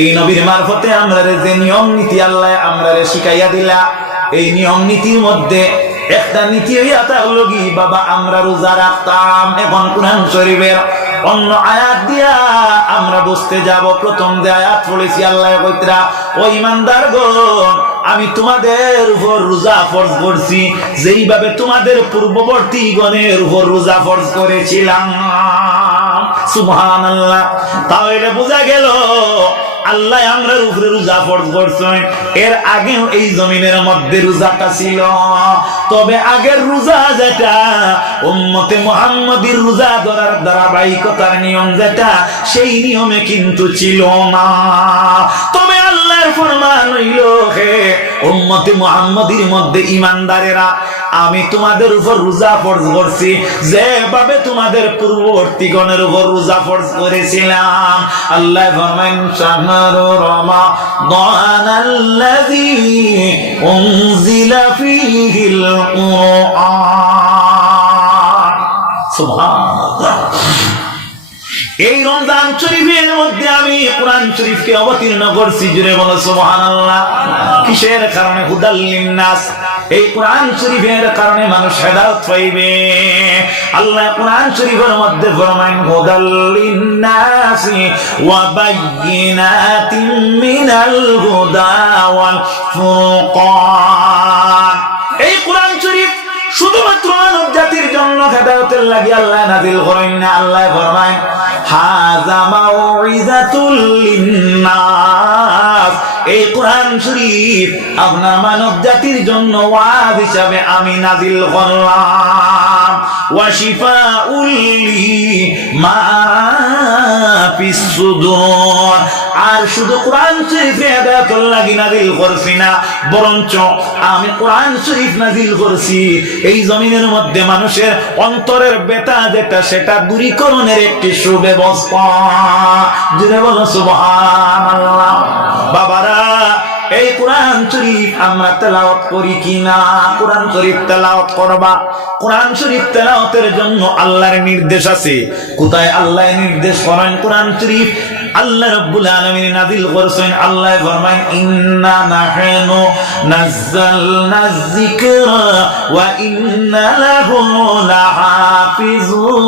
এই নবীর মারফতে আমরা যে নিয়ম নীতি আল্লাহ আমরা শিখাইয়া দিলা, এই নিয়ম নীতির মধ্যে একটা নীতি হইয়া থাকলো কি বাবা আমরা রোজা রাখতাম। এখন কুরআন শরীফের অন্য আয়াত দিয়া আমরা বুঝতে যাব। প্রথম যে আয়াত পড়েছি আল্লাহ কইতরা, ও ঈমানদারগণ আমি তোমাদের উপর রোজা ফরজ করছি যেইভাবে তোমাদের পূর্ববর্তী গণের উপর রোজা ফরজ করেছিলাম। সুবহানাল্লাহ। তাহলে বোঝা গেল আল্লাহ আমরার উপরে রোজা ফরজ করছেন। এর আগেও এই জমিনের মধ্যে রোজাটা ছিল, তবে আগের রোজা যেটা উম্মতে মুহাম্মাদীর রোজা ধরার ধারাবাহিকতার নিয়ম যেটা, সেই নিয়মে কিন্তু ছিল না। তবে আল্লাহর ফরমান হইল, হে উম্মতে মুহাম্মাদীর মধ্যে ঈমানদারেরা আমি তোমাদের উপর রোজা ফরজ করছি যেভাবে তোমাদের পূর্ববর্তীগণের উপর রোজা ফরজ করেছিলাম। আল্লাহ ফরমান শাহরু রমাদানাল্লাযী উনজিলা ফীহিল কুরআন। সুবহানাল্লাহ। এই রমজান শরীফের মধ্যে আমি কোরআন শরীফকে অবতীর্ণ করছি। জুড়ে বলো সুবহানাল্লাহ। কিসের কারণে? হুদাল লিন্নাস। এই কোরআন শরীফের কারণে মানুষ হেদায়েত পাইবে। আল্লাহ কোরআন শরীফের মধ্যে ফরমান হুদাল লিন্নাসি ওয়া বায়্যিনাতিন মিনাল হুদা ওয়াল ফুরকান। এই কোরআন শরীফ শুধুমাত্র মানব জাতির জন্য হেদায়েতের লাগি আল্লাহ নাযিল করেন না। আল্লাহ ফরমান হাযা মাউইযাতুল লিন্নাস। এই কোরআন শরীফ আপনার মানব জাতির জন্য ওয়াজ হিসাবে আমি নাযিল করলাম। ওয়া শিফাউল লিমা ফিস সুদূর। আর শুধু কোরআন শরীফে হেদায়েতের লাগি নাযিল করছি না, বরঞ্চ আমি কোরআন শরীফ নাযিল করছি এই জমিনের মধ্যে মানুষের অন্তরের ব্যথা যেটা সেটা দূরীকরণের একটি সুব্যবস্থা। জুড়ে বলো সুবহানাল্লাহ। বাবারা এই কোরআন শরীফ আমরা তেলাওয়াত করি কিনা? কোরআন শরীফ তেলাওয়াত করবা। কোরআন শরীফ তেলাওয়াতের জন্য আল্লাহর নির্দেশ আছে। কোথায় আল্লাহ নির্দেশ করেন? কোরআন শরীফ আল্লাহ রাব্বুল আলামিন নাযিল করেছেন। আল্লাহ ফরমান ইন্না নাহনু নাযালনায যিকরা ওয়া ইন্না লাহু লাহাফিজুন।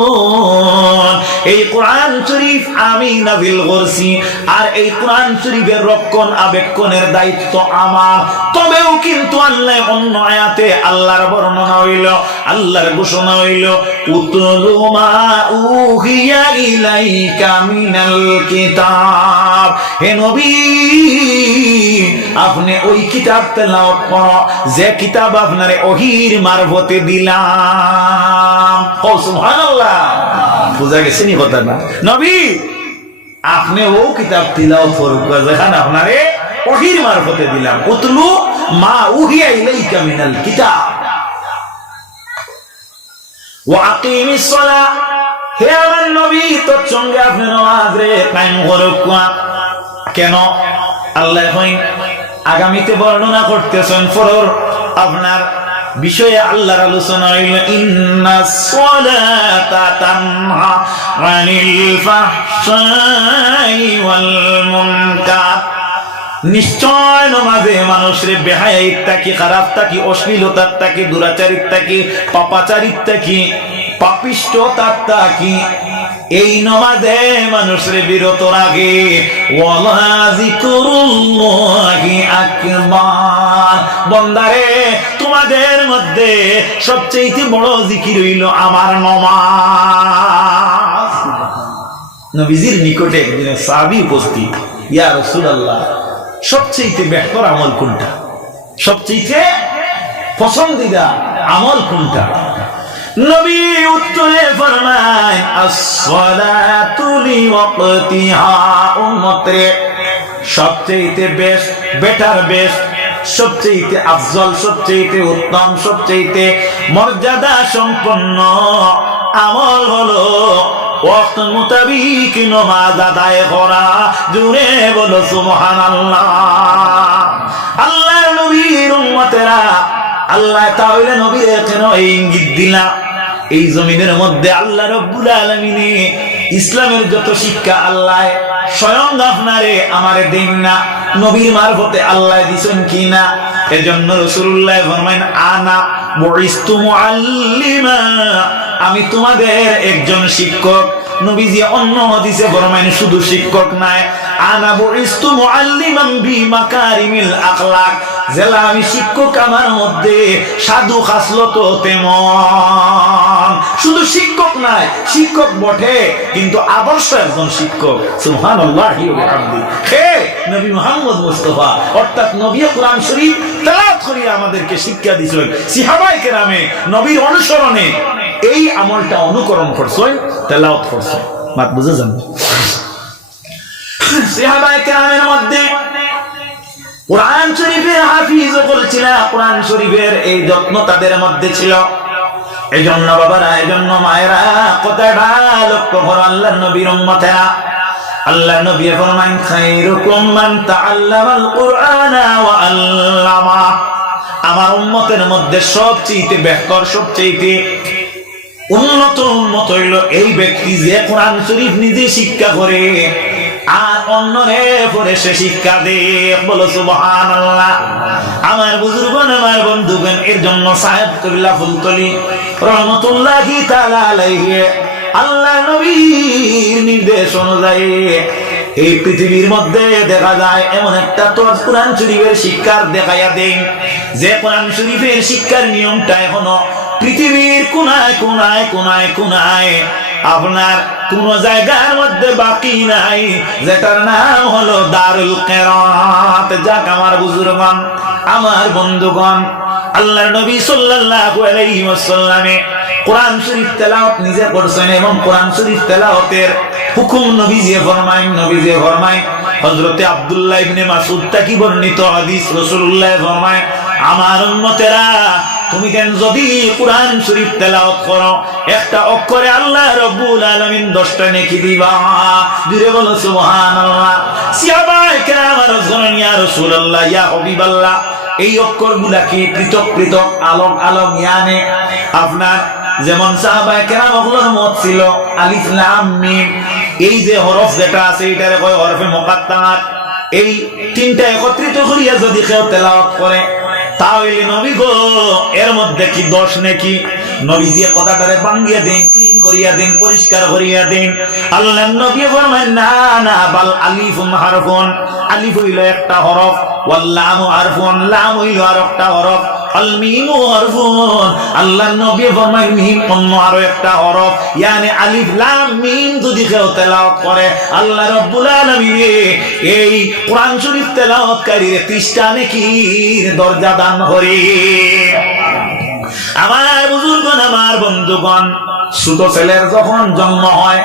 এই কোরআন শরীফ আমি নাযিল করছি, আর এই কোরআন শরীফের রক্ষণ আবেক্ষণের দায়িত্ব আমার। তবেও কিন্তু আল্লাহ অন্য আয়াতে আল্লাহর বর্ণনা হইল, আল্লাহর ঘোষণা হইল উতলু মা উহিয়া ইলাইকা মিনাল কিতাব। হে নবী আপনি ওই কিতাব তেলাওয়াত করো যে কিতাব আপনারে ওহীর মারফতে দিলাম। ও সুবহানাল্লাহ। বুঝা গেছে নি কথাটা? নবী আপনি ও কিতাব তিলাওয়াত করুন যেখানে আপনারে ওহীর মারফতে দিলাম। উতলু মা উহিয়া ইলাইকা মিনাল কিতাব ওয়া আকিমিস সালাহ। হে আমার নবী তোর সঙ্গে আপনি নামাজ রে কায়েম করুন। কেন? আল্লাহ আগামীতে বর্ণনা করতেছেন ফরর আপনার বিষয়ে আল্লাহর আলোচনা হইল ইন্নাস সালাতা তানহা আনিল ফাহশাই ওয়াল মুনকার। নিশ্চয় নামাজে মানুষের বেহায়াত থাকি, খারাপ থাকি, অশ্লীলতার থাকি, দুরাচারিত থাকি, পাপাচারিত থাকি, পাপিষ্ঠতার থাকি এই নামাজে মানুষের বিরত রাখে। ওয়ালা যিকরুল্লাহি আকবার। বান্দারে তোমাদের মধ্যে সবচেয়ে বড় জিকির হইল আমার নামাজ। নবীজির নিকটে একদিন সাহাবী উপস্থিত, ইয়া রাসূলুল্লাহ সবচেয়ে বেহতর আমল কোনটা? সবচেয়ে পছন্দিদা আমল কোনটা? নবী উত্তরে ফরমায় as-salatu li waqtiha। উম্মতরে সবচেয়ে বেস্ট, বেটার বেস্ট, সবচেয়ে আফজল, সবচেয়ে উত্তম, সবচেয়ে মর্যাদা সম্পন্ন আমল হলো ওয়াক্ত মোতাবিক নামাজ আদায় করা। জুড়ে বলো সুবহানাল্লাহ। আল্লাহর নবীর উম্মতেরা আল্লাহ তাআলা নবীর কেন এই ইঙ্গিত দিলা? এই জমিনের মধ্যে আল্লাহ রাব্বুল আলামিন ইসলামের যত শিক্ষা আল্লাহ স্বয়ং আপনারে আমারে দিন না, নবীর মারফতে আল্লাহ দিছেন কিনা। এজন্য রাসূলুল্লাহ ফরমায়েন আনা বুইস্তু মুআল্লিমা, আমি তোমাদের একজন শিক্ষক। নবীজি অন্য হাদিসে ফরমায়েন শুধু শিক্ষক নয়, আনা বুইস্তু মুআল্লিমান বিমাকারিমিল আখলাক, জেলা আমি শিক্ষক আমার মধ্যে সাধু খাসলত তেমন। শুধু শিক্ষক নয়, শিক্ষক বটে কিন্তু আদর্শ একজন শিক্ষক। সুবহানাল্লাহি ওয়া বিহামদিহি। হে নবী মুহাম্মদ মুস্তাফা অর্থাৎ নবী কোরআন শরীফ তেলাওয়াত করে আমাদেরকে শিক্ষা দিয়েছেন। সাহাবায়ে কেরামে নবীর অনুসরণে এই আমলটা অনুকরণ করছেন, তেলাওয়াত করছেন। মাত বুঝে যান। সাহাবায়ে কেরামের মধ্যে কোরআন শরীফের হাফিজ ছিল, কোরআন শরীফের এই যত্ন তাদের মধ্যে ছিল। এজন্য বাবারা, এজন্য মায়েরা, কথাটা লক্ষ্য করো আল্লাহর নবীর উম্মতেরা। আল্লাহর নবী ফরমান খায়রুকুম মান তাআল্লামাল কুরআনা ওয়া আল্লামা। আমার উম্মতের মধ্যে সবচেয়ে বেহতর, সবচেয়ে উন্নত উম্মত হইল এই ব্যক্তি যে কোরআন শরীফ নিজে শিক্ষা করে আর অন্যরে পরে সে শিক্ষা দেয়। বলো সুবহানাল্লাহ। আমার বুজুর্গণ, আমার বন্ধুগণ, এর জন্য সাহেব কবিলা ফুলতলি রহমতুল্লাহি তাআলা আলাইহি আল্লাহ নবীর নির্দেশ অনুযায়ী এই পৃথিবীর মধ্যে দেখা যায় এমন একটা তোর কোরআন শরীফের শিক্ষার দেখাইয়া দেন, যে কোরআন শরীফের শিক্ষার নিয়মটা এখনো পৃথিবীর কোনায় কোনায় কোনায় কোনায় আপনার কোন জায়গার মধ্যে বাকি নাই, যেটার নাম হলো দারুল কিরাত। যাক আমার বুজুর্গণ, আমার বন্ধুগণ, আল্লাহর নবী সাল্লাল্লাহু আলাইহি ওয়াসাল্লামে কোরআন শরীফ তেলাওয়াত নিজে করছেন এবং কোরআন শরীফ তেলাওয়াতের হুকুম নবীজি ফরমায়। হযরতে আব্দুল্লাহ ইবনে মাসউদ থেকে বর্ণিত হাদিস, রাসূলুল্লাহ ফরমায় আমার উম্মতেরা তুমি কেন যদি কোরআন শরীফ তেলাওয়াত করো একটা অক্ষরে আল্লাহ রাব্বুল আলামিন 10টা নেকি দিবা। জোরে বলো সুবহানাল্লাহ। সাহাবায়ে কেরাম বলেন ইয়া রাসূলুল্লাহ, ইয়া হাবিবাল্লাহ, এই অক্ষরগুলা কি পৃথক পৃথক আলম আলম ইয়ানে আপনার যেমন সাহাবায়ে কেরামগুলোর মত ছিল আলিফ লাম মিম, এই যে হরফ যেটা আছে এটারে কয় হরফে মুকাত্তারাত। এই তিনটা একত্রিত করিয়া যদি কেউ তেলাওয়াত করে তাহলে নবী গো এর মধ্যে কি 10 নাকি? নবীজি কথাটারে ভাঙিয়া দেন, ক্লিন করিয়া দেন, পরিষ্কার করিয়া দেন। আল্লাহর নবী ফরমায় না না, বাল আলিফুন হারফুন, আলিফ হইল একটা হরফ, ওয়াল লামু হারফুন, লাম হইল আরেকটা হরফ, আল মিমু হারফুন, আল্লাহর নবী ফরমায় মিম অন্য আরো একটা হরফ। ইয়ানি আলিফ লাম মিম যদি কেউ তেলাওয়াত করে আল্লাহ রাব্বুল আলামিন এই কোরআন শরীফ তেলাওয়াতকারীর 30টা নেকির দরজা দান করে। আমার বুজুর্গণ, আমার বন্ধুগণ, ছোট ছেলের যখন জন্ম হয়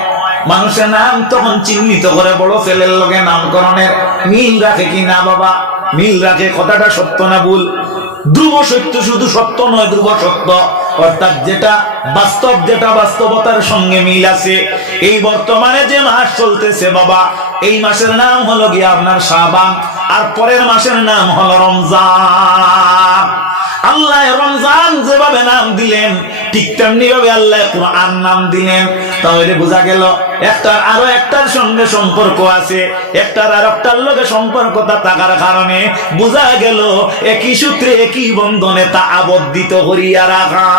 মানুষের নাম তখন চিহ্নিত করে বড় ছেলের লগে নামকরণের মিল রাখে কি না বাবা? মিল রাখে। কথাটা সত্য না ভুল? ধ্রুব সত্য, শুধু সত্য নয়, ধ্রুব সত্য। অর্থাৎ যেটা বাস্তব, যেটা বাস্তবতার সঙ্গে মিল আছে। এই বর্তমানে যে মাস চলতেছে বাবা, এই মাসের নাম হলো গিয়ে আপনার শাবান, আর পরের মাসের নাম হলো রমজান। আল্লাহ রমজান যেভাবে নাম দিলেন ঠিক তেমনি ভাবে আল্লাহ কুরআন নাম দিলেন। তাহলে বোঝা গেল একটার আরো একটার সঙ্গে সম্পর্ক আছে, একটার আর একটার লগে সম্পর্কটা থাকার কারণে বোঝা গেল একই সূত্রে একই বন্ধনে তা আবদ্ধিত করিয়া রাখা।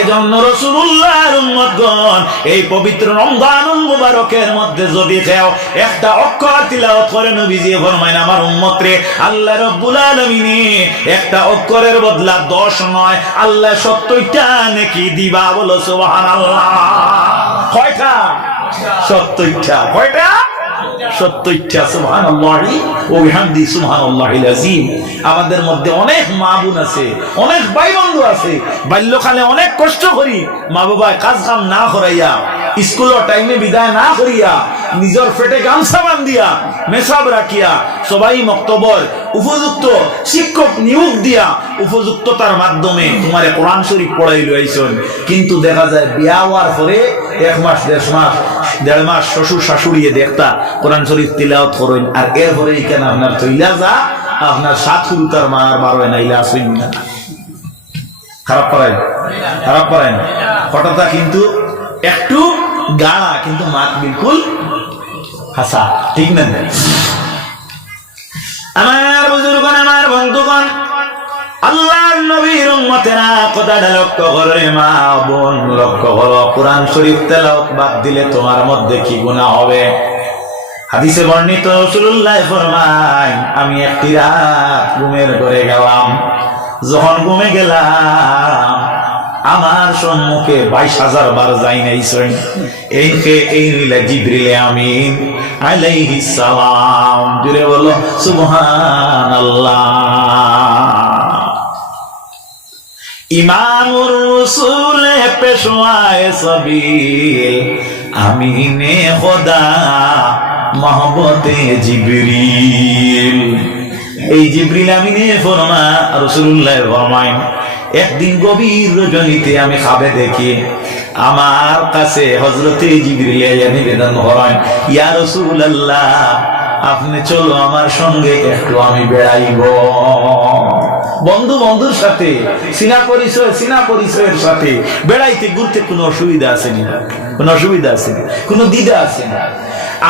এজন্য রাসূলুল্লাহর উম্মতগণ এই পবিত্র রমজানুল মুবারকের মধ্যে যদি কেউ একটা অক্ষর তিলাওয়াত করে নবীজি ফরমায় আমার উম্মতরে আল্লাহ রাব্বুল আলামিন একটা অক্ষরের বদলা 10 নয় আল্লাহ 70টা নেকি দিবা। বলো সুবহানাল্লাহ। কয়টা? 70টা। কয়টা? 70টা। সুবহানাল্লাহি ওয়া বিহামদিহি সুবহানাল্লাহিল আযীম। আমাদের মধ্যে অনেক মা বোন আছে, অনেক ভাই বন্ধু আছে, বাল্যকালে অনেক কষ্ট করি মা বাবা কাজ কাম না করাইয়া, স্কুলের টাইমে বিদায় না করিয়া, নিজের পেটে গামছা বান্ধিয়া মেসাব রাখিয়া সবাই মক্তবর উপযুক্ত শিক্ষক নিয়োগ দিয়া উপযুক্ততার মাধ্যমে তোমার কোরআন শরীফ পড়াই লইছেন। কিন্তু দেখা যায় বিয়া হওয়ার পরে 1 মাস 1.5 মাস শ্বশুর শাশুড়িয়ে দেখতা কোরআন শরীফ তিলাওয়াত করেন, আর এরপরে এখানে আপনার তৈলা যা আপনার 7 ফুরুতার মার 12 নাইলে আসেন না। খারাপ করায়, খারাপ করায় না। কথাটা কিন্তু একটু গাড়া, কিন্তু মাত বিলকুল হাসা ঠিক না? আমার বুজুর্গণ, আমার বন্ধুগণ, আল্লাহর নবীর উম্মতেরা কথাটা লক্ষ্য করো, মা বোন লক্ষ্য করো। কোরআন শরীফ তেলাওয়াত বাদ দিলে তোমার মধ্যে কি গুনাহ হবে? হাদিসে বর্ণিত রাসূলুল্লাহ ফরমায়, আমি একটি রাত ঘুমের ঘরে গেলাম। যখন ঘুমে গেলাম, আমার সম্মুখে 22,000 বার যাই নাই এই নিলে জিবরিল আমিন আলাইহিস সালাম। জুড়ে বলো সুবহানাল্লাহ। ইমামুর রাসূল পেশওয়ায়ে সাবিল আমিনে খোদা মহব্বতে জিবরিল। এই জিবরিল আমিনে ফরমা রাসূলুল্লাহ ফরমায়, একদিন গভীর রজনীতে আমি খাবে দেখি আমার কাছে হযরতে জিবরিল নিবেদন করেন, ইয়া রাসূলুল্লাহ, আপনি চলো আমার সঙ্গে একটু আমি বেড়াইব। বন্ধু বন্ধুর সাথে সিনা পরিচয়ের সাথে বেড়াইতে ঘুরতে কোনো অসুবিধা আছে না? কোনো অসুবিধা আছে না? কোনো দ্বিধা আছে না?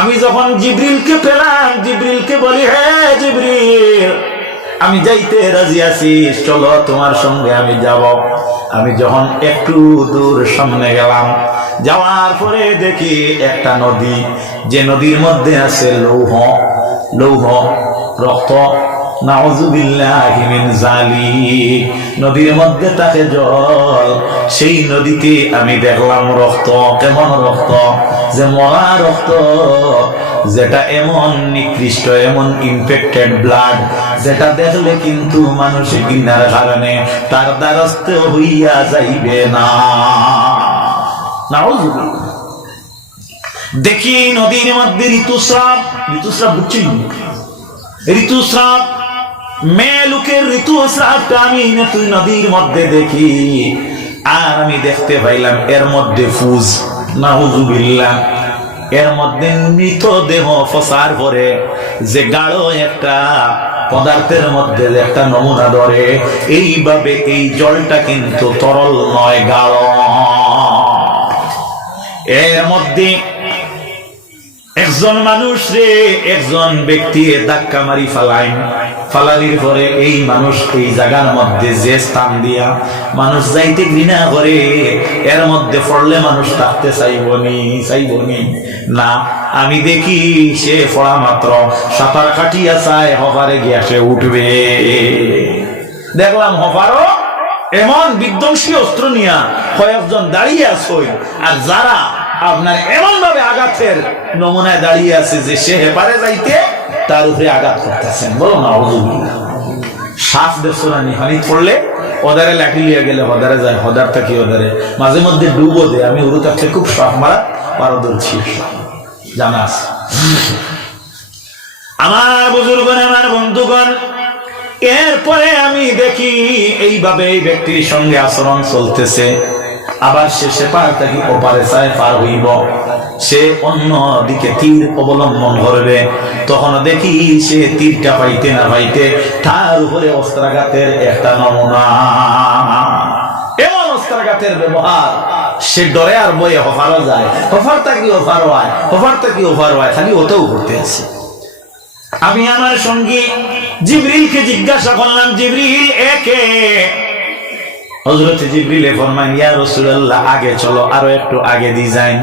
আমি যখন জিবরিলকে পেলাম, জিবরিলকে বলি, হে জিবরিল, আমি যাইতে রাজি আছি, চলো তোমার সঙ্গে আমি যাব। আমি যখন একটু দূর সামনে গেলাম, যাওয়ার পরে দেখি একটা নদী, যে নদীর মধ্যে আছে লৌহ রক্ত, নাউযুবিল্লাহি মিন যালিক। নদীর মধ্যে থাকে জল, সেই নদীতে আমি দেখলাম রক্ত। কেমন রক্ত? যে মরা রক্ত, যেটা এমন নিকৃষ্ট, এমন ইনফেক্টেড ব্লাড, যেটা দেখলে কিন্তু মানুষের ঘৃণার কারণে তার দ্বারস্থ হইয়া যাইবে না। নাউযুবিল্লাহ। দেখি নদীর মধ্যে ঋতুস্রাব বুঝছেন? ঋতুস্রাব, মেয়ে লোকের ঋতুস্রাবটা আমি নদীর মধ্যে দেখি। আর আমি দেখতে পাইলাম এর মধ্যে ফুজ, নাউযুবিল্লাহ, এর মধ্যে মৃতদেহ ফসার পরে যে গাঢ় একটা পদার্থের মধ্যে একটা নমুনা ধরে, এইভাবে এই জলটা কিন্তু তরল নয়, গাঢ়। এর মধ্যে একজন মানুষ রে একজন ব্যক্তি ধাক্কা মারি ফালানির পরে এই মানুষ এই জায়গার মধ্যে যে স্থান দিয়া মানুষ যাইতে ঘৃণা করে, এর মধ্যে পড়লে মানুষ থাকতে চাইবনি না। আমি দেখি সে পড়া মাত্র সাঁতার কাটিয়া চায় হবারে গিয়া সে উঠবে। দেখলাম হবারও এমন বিধ্বংসী অস্ত্র নিয়া কয়েকজন দাঁড়িয়ে আসই, আর যারা আপনার এমন ভাবে আঘাতের নমুনায় দাঁড়িয়ে আছে যে সে হেপারে যাইতে তার উপরে আঘাত করতেছেন। বলো না, শ্বাস দেশরানি হানি পড়লে ওদারে লাঠি লিয়ে গেলে হদারে যায়, হদারটা কি ওদারে মাঝে মধ্যে ডুবো দেয়। আমি ওর কাছে খুব শখ মারা পারদর্শী, জানা আছে। আমার বুজুর্গণ, আমার বন্ধুগণ, এরপরে আমি দেখি এইভাবে এই ব্যক্তির সঙ্গে আচরণ চলতেছে। আবার সে সেপার থাকি ওপারে চায় পার হইব, সে অন্য দিকে তীর অবলম্বন করবে। তখন দেখি সে তীরটা পাইতে না পাইতে তার উপরে অস্ত্রাঘাতের একটা নমুনা, এমন অস্ত্রাঘাতের ব্যবহার, সে ডরে আর বয়ে হফারও যায়, হফারটা কি ওভার হয়, খালি ওতেও করতে আছে। আমি আমার সঙ্গী জিবরিলকে জিজ্ঞাসা করলাম, জিবরিল একে? হযরত জিবরিল ফরমায়, ইয়া রাসূলুল্লাহ, আগে চলো, আরো একটু আগে দি যাই।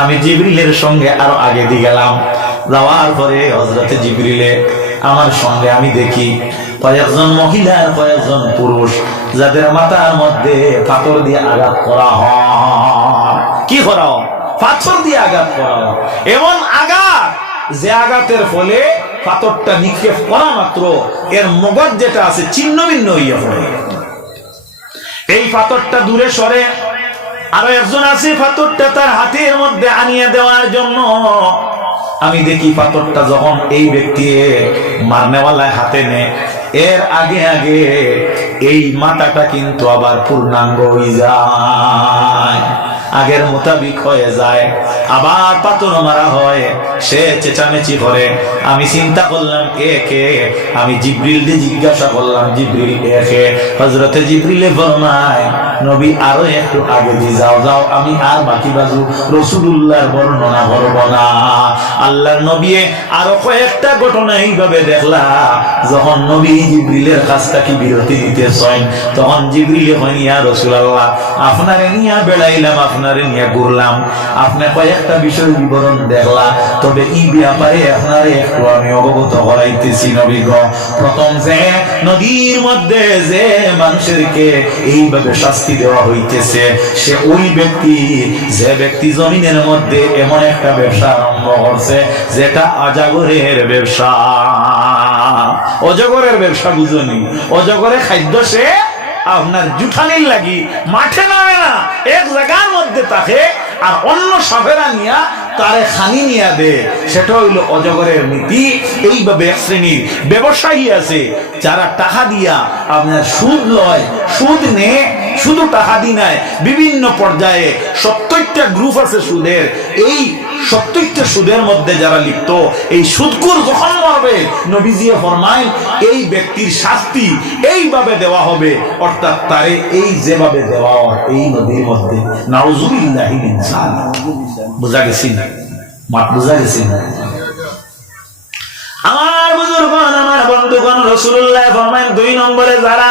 আমি জিবরিলের সঙ্গে আরো আগে দি গেলাম। যাওয়ার পরে হযরত জিবরিলে আমার সঙ্গে আমি দেখি কয়েকজন মহিলা আর কয়েকজন পুরুষ, যাদের মাথার মধ্যে পাথর দিয়ে আঘাত করা হয়। কি করা হয়? পাথর দিয়ে আঘাত করা হয়। এমন আঘাত যে আঘাতের ফলে পাথরটা নিক্ষেপ করা মাত্র এর মগজ যেটা আছে ছিন্ন ভিন্ন হইয়া পড়ে। এই পাথরটা দূরে সরে, আরো একজন আছে পাথরটা তার হাতের মধ্যে আনিয়ে দেওয়ার জন্য। আমি দেখি পাথরটা যখন এই ব্যক্তি মারনেওয়ালায় হাতে নেয়, এর আগে আগে এই মাথাটা কিন্তু আবার পূর্ণাঙ্গ হয়ে যায়, আগের মোতাবিক হয়ে যায়। আবার পাথর মারা হয়, সে চেঁচামেচি করে। আমি চিন্তা করলাম কে? আমি জিবরিল দিয়ে জিজ্ঞাসা করলাম, জিবরিল কে? হযরতে জিবরিলে ফরমায়, নবী আরো একটু আগে দিয়ে যাও যাও, আমি আর বাকি বাজু রাসূলুল্লাহর বর্ণনা করব না। আল্লাহর নবী আরো কয়েকটা ঘটনা এইভাবে দেখলা, যখন নবী জিবরিলের কাছ থেকে বিরতি দিতেছেন তখন জিবরিল কইন ইয়া রাসূলুল্লাহ আপনারে নিয়া বেড়াইলাম, আপনারে নিয়া ঘুরলাম, আপনি কয়েকটা বিষয় বিবরণ দেখলা, তবে এই ব্যাপারে আপনারে একটু আমি অবগত করাইতেছি নবী গো। প্রথম যে নদীর মধ্যে যে মানুষেরকে এইভাবে শাস্তি দেওয়া হইতেছে সে ওই ব্যক্তি যে ব্যক্তি জমিনের মধ্যে এমন একটা ব্যবসা আরম্ভ করছে যেটা অজাগরের ব্যবসা। অজগরের ব্যবসা বুঝনি, অজগরের খাদ্য সে আপনার জুঠানির লাগি মাঠে নামে না, এক জায়গার মধ্যে থাকে আর অন্য সাপেরা নিয়া তারে খানি নিয়া দে, সেটা হইল অজগরের নীতি। এইভাবে এক শ্রেণীর ব্যবসায়ী আছে যারা টাকা দিয়া আপনার সুদ লয়, সুদ নে, শুধু টাকা দি নাই, বিভিন্ন পর্যায়ে 70টা গ্রুপ আছে সুদের। এই 70টা সুদের মধ্যে যারা লিপ্ত, এই সুদকুর যখন মরবে নবীজি ফরমায় এই ব্যক্তির শাস্তি এইভাবে দেওয়া হবে, অর্থাৎ তারে এই যেভাবে দেওয়া হয় এই নদীর মধ্যে। নাউজুবিল্লাহি মিন যালিক। বুঝা গেছি না? মাত বুঝা গেছি না? আমার বুজুর্গণ, আমার বন্ধুগণ, রাসূলুল্লাহ ফরমায় 2 নম্বরে যারা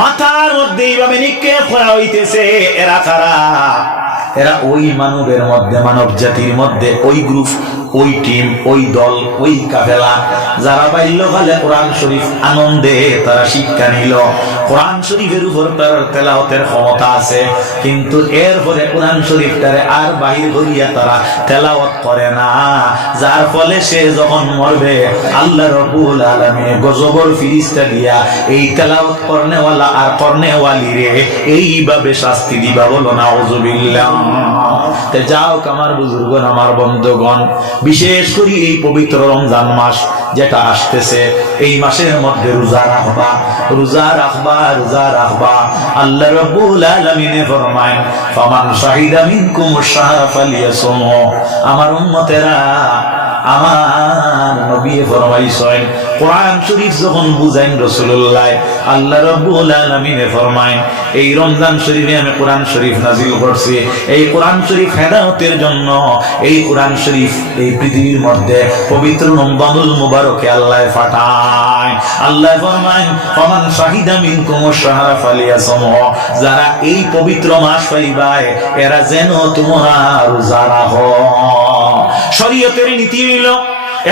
মাথার মধ্যে এইভাবে নিক্ষেপ করা হইতেছে এরা কারা? এরা ওই মানবের মধ্যে, মানব জাতির মধ্যে ওই গ্রুপ, ওই টিম, ওই দল, ওই কাফেলা যারা বাল্যকালে কোরআন শরীফ আনন্দে তারা শিক্ষা নিল, কোরআন শরীফের উপর তার তেলাওয়াতের ক্ষমতা আছে, কিন্তু এরপরে কোরআন শরীফটারে আর বাহির করিয়া তারা তেলাওয়াত করে না, যার ফলে সে যখন মরবে আল্লাহ রাব্বুল আলামিন গজবর ফিরিস্তা দিয়া এই তেলাওয়াত করনেওয়ালা আর করনেওয়ালিরে এইভাবে শাস্তি দিবা। বলো নাউজুবিল্লাহ। তে যাও আমার বুজুর্গণ, আমার বন্ধুগণ, বিশেষ করে এই পবিত্র রমজান মাস যেটা আসতেছে, এই মাসের মধ্যে রোজা রাখবা, রোজা রাখবা, রোজা রাখবা। আল্লাহ রাব্বুল আলামিন ফরমায় ফামান শাহিদা মিনকুমুশ শাহরা ফালিয়াসুমহু। আমার উম্মতেরা, আমার নবী ফরমাইছেন, কোরআন শরীফ যখন বুঝাইন রাসূলুল্লাহ, আল্লাহ রাব্বুল আলামিন ফরমায় এই রমজান শরীফে আমি কোরআন শরীফ নাজিল করছি, এই কোরআন শরীফ হেদায়েতের জন্য, এই কোরআন শরীফ এই পৃথিবীর মধ্যে পবিত্র রমজানুল মুবারকে আল্লাহ পাঠায়। আল্লাহ ফরমায় ফামান শাহিদা মিনকুমুশ শাহরা ফালিয়াসুমহু। যারা এই পবিত্র মাস পাইবায় এরা যেন তোমরা রোজা রাখো। শরীয়তের নীতি হইল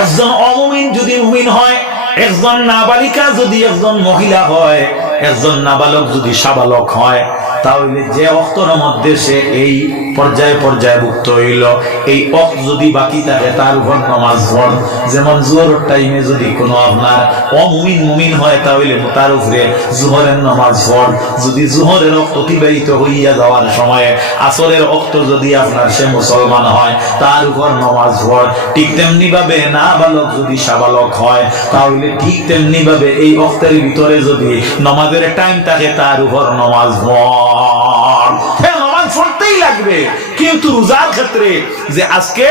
একজন অমুমিন যদি মুমিন হয়, একজন নাবালিকা যদি একজন মহিলা হয়, একজন নাবালক যদি সাবালক হয়, তাহলে যে অক্তর মধ্যে সে এই পর্যায়ে পর্যায়ে ভুক্ত হইল, এই অক্ত যদি বাকি থাকে তার উপর নামাজ পড়। যেমন জোহরের টাইমে যদি কোনো আপনার অমুমিন মুমিন হয় তাহলে তার উপরে জোহরের নামাজ পড়। যদি জোহরের অক্ত অতিবাহিত হইয়া যাওয়ার সময়ে আসরের অক্ত যদি আপনার সে মুসলমান হয় তার উপর নামাজ পড়। ঠিক তেমনি ভাবে নাবালক যদি সাবালক হয় তাহলে ঠিক তেমনি ভাবে এই অক্তের ভিতরে যদি নামাজের টাইম থাকে তার উপর নামাজ পড়। নামাজ পড়তেই লাগবে। কিন্তু রোজার ক্ষেত্রে যে আজকে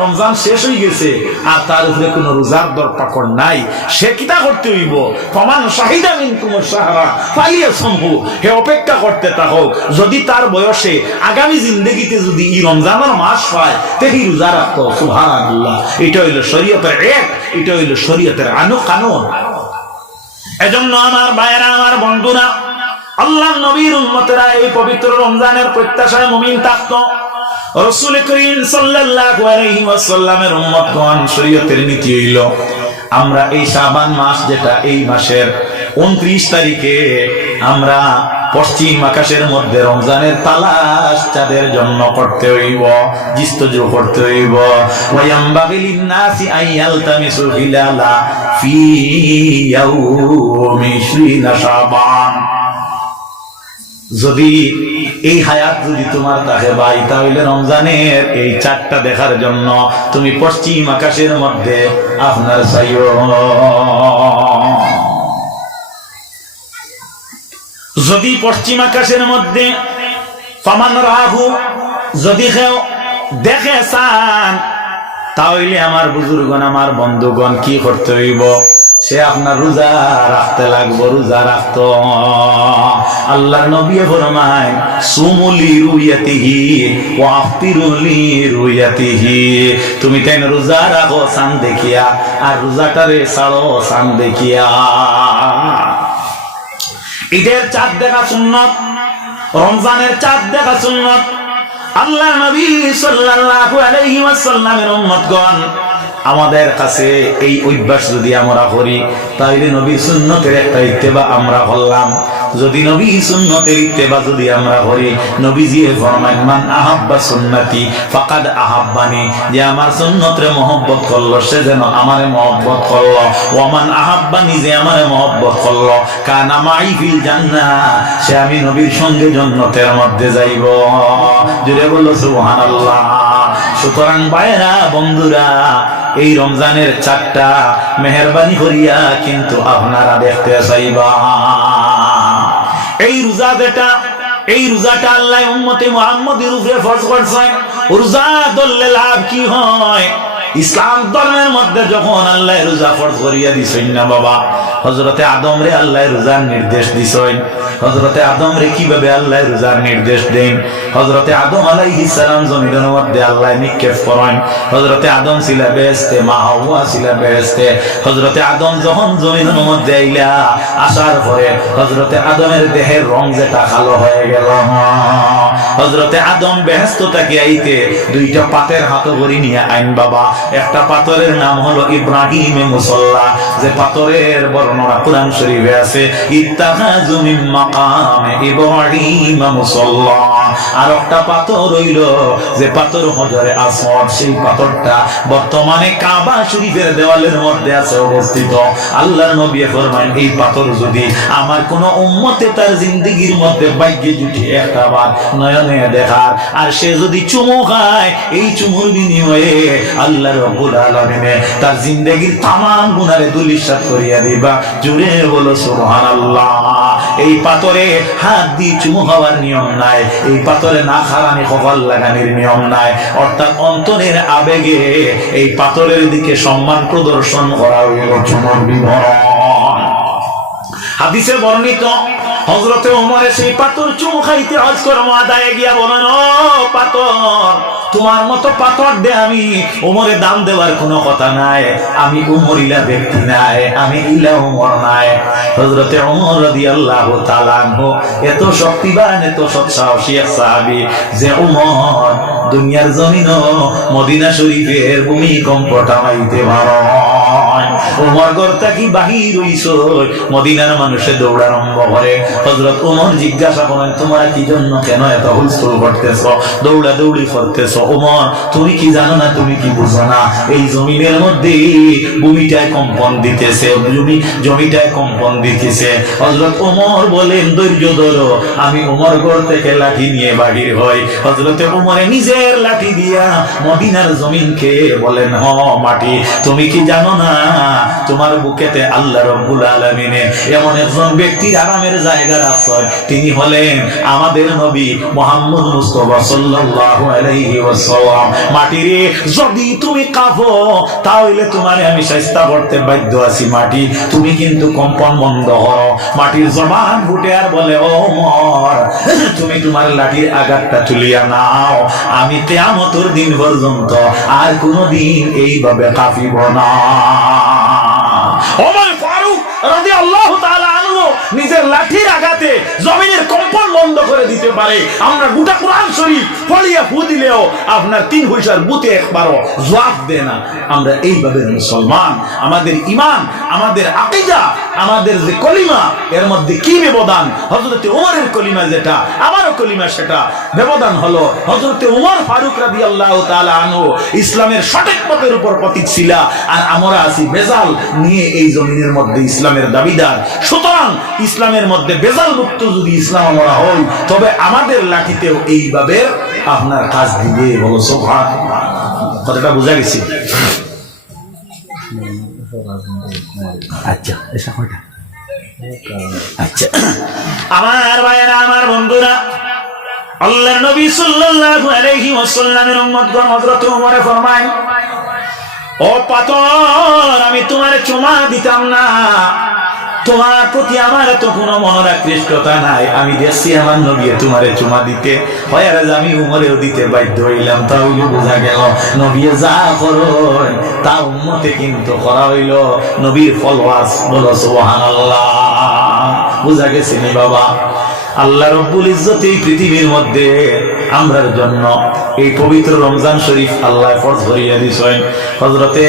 রমজান শেষ হয়ে গেছে আর তার উপরে কোন রোজার দরপাকড় নাই, সে কিতা করতে হইব? ফামান শাহিদা মিনকুমুশ শাহরা ফালিয়াসুমহু। হে অপেক্ষা করতে থাকুক, যদি তার বয়সে আগামী জিন্দেগিতে যদি এই রমজানের মাস পায় তেহি রোজা রাখতো। সুবহানাল্লাহ। এটা হইল শরীয়তের এটা হইল শরীয়তের কানুন। এজন্য আমার ভাইয়েরা, আমার বন্ধুরা, আল্লাহ নবীর উম্মতেরা এই পবিত্র রমজানের প্রত্যাশায় মুমিন থাকতো। রাসূল করিম সাল্লাল্লাহু আলাইহি ওয়াসাল্লামের উম্মতগণ, শরীয়তের নীতি হইল আমরা এই শাবান মাস, যেটা এই মাসের 29 তারিখে আমরা পশ্চিম আকাশের মধ্যে রমজানের তালাশ চাঁদের জন্য করতে হইব, জিস্তজু করতে হইব। ওয়ায়ামবাগি লিন-নাসি আইয়ালতামিসু হিলালা ফি ইয়াউমি 20 শাবান। যদি এই হায়াত যদি তোমার থাকে ভাই, তাহলে রমজানের এই চাঁদটা দেখার জন্য তুমি পশ্চিম আকাশের মধ্যে আপনার চাইও। যদি পশ্চিম আকাশের মধ্যে ফামান রাহু, যদি কেউ দেখে চান, তাহলে আমার বুজুর্গণ, আমার বন্ধুগণ, কি করতে হইব? সে আপনার রোজা রাখতে লাগবো, রোজা রাখতো। আল্লাহর নবী ফরমায় সুমুলি রুয়াতিহি ওয়া আফতিরুলি রুয়াতিহি, তুমি কেন রোজা রাখো চাঁদ দেখিয়া, আর রোজাটারে ছাড়ো চাঁদ দেখিয়া। ঈদের চাঁদ দেখা সুন্নত, রমজানের চাঁদ দেখা সুন্নত। আল্লাহর নবী সাল্লাল্লাহু আলাইহি ওয়াসাল্লামের উম্মতগণ, আমাদের কাছে এই অভ্যাস যদি আমরা করি তাহলে নবীর সুন্নতের একটা ইত্তেবা আমরা করলাম। যদি নবী সুন্নতের ইত্তেবা যদি আমরা করি, নবীজি ফরমায় মান আহাব্বা সুন্নতি ফাকাদ আহাব্বানি, যে আমার সুন্নতরে মহব্বত করলো সে যেন আমারে মহব্বত করলো। ওয়া মান আহাব্বানি, যে আমারে মহব্বত করলো, কানা মাই ফিল জান্নাহ, সে আমি নবীর সঙ্গে জান্নাতের মধ্যে যাইব। জুড়ে বলো সুবহানাল্লাহ। সুতরাং ভাইরা বন্ধুরা, এই রমজানের চারটা মেহেরবানি করিয়া কিন্তু আপনারা দেখতে চাইবা। এই রোজা যেটা, এই রোজাটা আল্লাহ উম্মতে মুহাম্মদের উপরে ফরজ করছেন। রোজা ধরলে লাভ কি হয়? ইসলাম ধর্মের মধ্যে যখন আল্লাহ রোজা ফরজ করিয়া দিছেন না বাবা, হযরতে আদম রে আল্লাহ রোজার নির্দেশ দিছেন। হযরতে আদম রে কিভাবে আল্লাহ রোজার নির্দেশ দেন? হযরতে আদম আলাইহিস সালাম জমিনের মধ্যে আল্লাহ নিক্ষেপ করেন। হযরতে আদম ছিল বেহেশতে, মা হাওয়া ছিল বেহেশতে। হযরতে আদম যখন জমিনের মধ্যে আইলা, আসার পরে হযরতে আদমের দেহের রং যেটা কালো হয়ে গেল। হযরতে আদম বেহেশত থেকে আইতে দুইটা পাতের হাতগড়ি নিয়ে আইন বাবা। একটা পাথরের নাম হলো ইব্রাহিমে মুসাল্লা, যে পাথরের বর্ণনা কুরআন শরীফে আছে, ইত্তাখাযু মিন মাকামে ইব্রাহিম মুসাল্লা। আর একটা পাথর হইল যে পাথর হজরে আসওয়াদ, সেই পাথরটা বর্তমানে কাবা শরীফের দেওয়ালের মধ্যে আছে অবস্থিত। আল্লাহর নবী ফরমায় এই পাথর যদি আমার কোন উম্মতে তার জিন্দেগীর মধ্যে ভাগ্যে জুটি একটাবার নয়নে দেখার, আর সে যদি চুমু খায়, এই চুমুর বিনিময়ে আল্লাহ রাব্বুল আলামিন তার জিন্দেগীর তামাম গুনাহে ধূলিসাৎ করিয়া দিবা। জুড়ে বলো সুবহানাল্লাহ। এই পাথরে হাত দিয়ে চুমু খাওয়ার নিয়ম নাই, এই পাথরে না খারানি কপাল লাগানির নিয়ম নাই। অর্থাৎ অন্তরের আবেগে এই পাথরের দিকে সম্মান প্রদর্শন করা হইল চুমুর বিবরণ। হাদিসে বর্ণিত হযরতে ওমরে সেই পাথর চুমু খাইতে হজ কর্ম আদায়ে গিয়া বলেন, ও পাথর, তোমার মতো পাথর দে আমি ওমরে দাম দেওয়ার কোনো কথা নাই। আমি ওমর ইলা ব্যক্তি নাই, আমি ইলা ওমর নাই। হযরতে ওমর রাদিয়াল্লাহু তাআলা আনহু এত শক্তিবান, এত সৎসাহসী এক সাহাবী যে ওমর দুনিয়ার জমিনও মদিনা শরীফের ভূমিকম্প থামাইতে পারে। ওমর গর্তা কি বাহির হইছ, মদিনার মানুষে দৌড় আরম্ভ করে। হযরত ওমর জিজ্ঞাসা করেন, তোমরা কি জন্য কেন এত হুলস্থুল করতেছ, দৌড়া দৌড়ি করতেছ? ওমর, তুমি কি জানো না, তুমি কি বুঝো না, এই জমিনের মধ্যে ভূমিটায় কম্পন দিতেছে, জমিটায় কম্পন দিতেছে। হযরত ওমর বলেন, ধৈর্য ধরো, আমি ওমর গড় থেকে লাঠি নিয়ে বাহির হই। হযরতে ওমরে নিজের লাঠি দিয়া মদিনার জমিনকে বলেন, হ মাটি, তুমি কি জানো না তোমার বুকেতে আল্লাহ রাব্বুল আলামিন এমন একজন ব্যক্তির আরামের জায়গা রাখছেন, তিনি হলেন আমাদের নবী মুহাম্মদ মুস্তাফা সাল্লাল্লাহু আলাইহি ওয়াসাল্লাম। মাটিরে যদি তুমি কাঁপো তাহলে তোমারে আমি শায়েস্তা করতে বাধ্য আছি। মাটি, তুমি কিন্তু কম্পন বন্ধ করো। মাটির জবান ফুটে আর বলে, ও ওমর, তুমি তোমার লাঠির আঘাতটা তুলিয়া নাও, আমি কিয়ামতের দিন পর্যন্ত আর কোনদিন এইভাবে কাঁপিব না। ওমর ফারুক রাদিয়াল্লাহু তাআলা আনহু নিজের লাঠির আঘাতে জমিনের কম্পন বন্ধ করে দিতে পারে। আমরা গোটা কোরআন শরীফ পড়িয়া ফু দিলেও আপনার 3 পয়সার বুতে একবারও জবাব দেয় না। আমরা এইভাবে মুসলমান, আমাদের ঈমান, আমাদের আকীদা, আমাদের যে কলিমা, এর মধ্যে কি ব্যবধান? হযরতে ওমরের কলিমা যেটা, আমারও কলিমা সেটা। ব্যবধান হলো হযরতে ওমর ফারুক রাদিয়াল্লাহু তাআলা আনহু ইসলামের সঠিক পথের উপর পথিক ছিল, আর আমরা আছি বেজাল নিয়ে এই জমিনের মধ্যে ইসলামের দাবিদার। সুতরাং ইসলামের মধ্যে বেজাল মুক্ত যদি ইসলাম আমরা হই, তবে আমাদের লাঠিতেও এইভাবে আপনার কাজ দিবে। বলো সুবহানাল্লাহ। কথাটা বুঝা গেছে? আচ্ছা, এসা কয়টা? আচ্ছা আমার ভাইয়েরা, আমার বন্ধুরা, আল্লাহর নবী সাল্লাল্লাহু আলাইহি ওয়াসাল্লামের উম্মতগণ হযরত ওমরে ফরমায়, ও পাথর, আমি তোমার চুমা দিতাম না, তোমার প্রতি আমার এত কোনো মনোরাকৃষ্টতা নাই, আমি দেখছি আমার নবী তোমারে চুমা দিতে হয়, আর আমি উমরেও দিতে বাধ্য হইলাম। তাহলে বোঝা গেল নবী যা করো তা উম্মতে কিন্তু করা হইল নবীর ফলোয়ার্স। বলো সুবহানাল্লাহ। বোঝা গেছে নি বাবা? আল্লাহ রব্বুল ইজ্জত এই পৃথিবীর মধ্যে আমরার জন্য এই পবিত্র রমজান শরীফ আল্লাহ ফরজ করিয়া দিছেন। হযরতে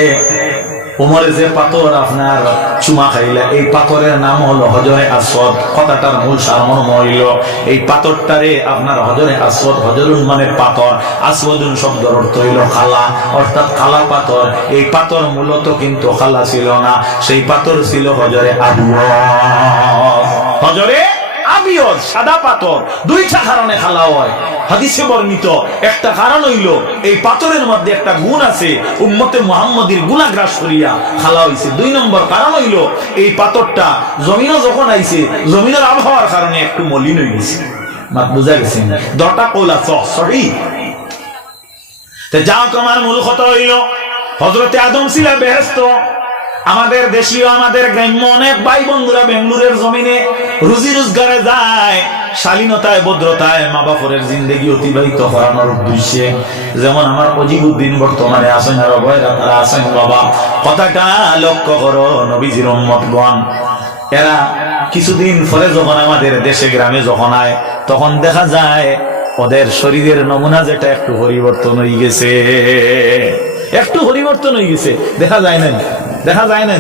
উমরে যে পাথর আপনার চুমা খাইলা, এই পাথরের নাম হলো হজরে আসওয়াদ। কথাটার মূল সারমর্ম হইল এই পাথরটারে আপনার হজরে আসওয়াদ, হজরুন মানে পাথর, আসওয়াদুন শব্দের অর্থ হইল খালা, অর্থাৎ খালা পাথর। এই পাথর মূলত কিন্তু খালা ছিল না, সেই পাথর ছিল হজরে আবিয়দ। হজরে আবিয়দ সাদা পাথর। দুইটা কারণে খালা হয় হাদিসে বর্ণিত। একটা কারণ হইল এই পাথরের মধ্যে একটা গুণ আছে, উম্মতে মুহাম্মদীর গুনাহ গ্রাস করিয়া খালা হইছে। দুই নম্বর কারণ হইল এই পাথরটা জমিনও যখন আইছে, জমিনের আবহাওয়ার কারণে একটু মলিন হয়ে গেছে। মাত বুঝা গেছে? দরটা কৌলা সহি। যাও, তোমার মূল কথা হইল হযরতে আদম ছিল বেহেশত। আমাদের দেশীয়, আমাদের গ্রাম্য অনেক ভাই বন্ধুরা বেঙ্গলুরের জমিনে রুজি রোজগারে যায়, শালীনতায় ভদ্রতায় মা বাপের জিন্দেগি অতিবাহিত করানোর উদ্দেশ্যে। যেমন আমার অজিবুদ্দিন বর্তমানে আছেন, আর ভাইরা তারা আছেন। বাবা, কথাটা লক্ষ্য করো, নবীজির উম্মতগণ এরা কিছুদিন পরে যখন আমাদের দেশে গ্রামে যখন আয়, তখন দেখা যায় ওদের শরীরের নমুনা যেটা একটু পরিবর্তন হয়ে গেছে। একটু পরিবর্তন হয়ে গেছে, দেখা যায় না? দেখা যায় না?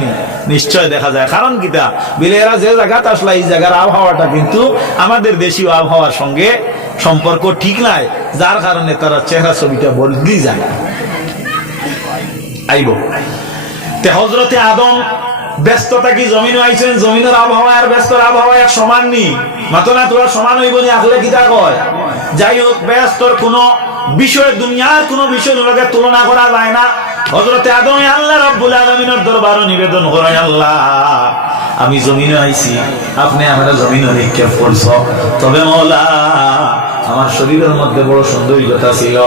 নিশ্চয় দেখা যায়। কারণ কিটা বিলে এরা যে জায়গাতে আসলে এই জায়গার আবহাওয়াটা কিন্তু আমাদের দেশীয় আবহাওয়ার সঙ্গে সম্পর্ক ঠিক নাই, যার কারণে তারা চেহারা ছবিটা বদলি যায়। আইব তে হযরতে আদম ব্যস্ততা কি জমিনে আইছেন, জমিনের আবহাওয়া আর ব্যস্তর আবহাওয়া এক সমান নি, মাত্র না তোরা সমান হইব নি, আসলে কিটা কয়। যাই হোক, ব্যস্তর কোনো বিষয়, দুনিয়ার কোনো বিষয় লগে তুলনা করা যায় না। হযরতে আদম আল্লাহ রাব্বুল আলামিনের দরবারে নিবেদন করেন, আল্লাহ আমি জমিনে আইছি, আপনি আমার জমিনে নিক্ষেপ করছো, তবে মওলা আমার শরীরের মধ্যে বড় সৌন্দর্যতা ছিল,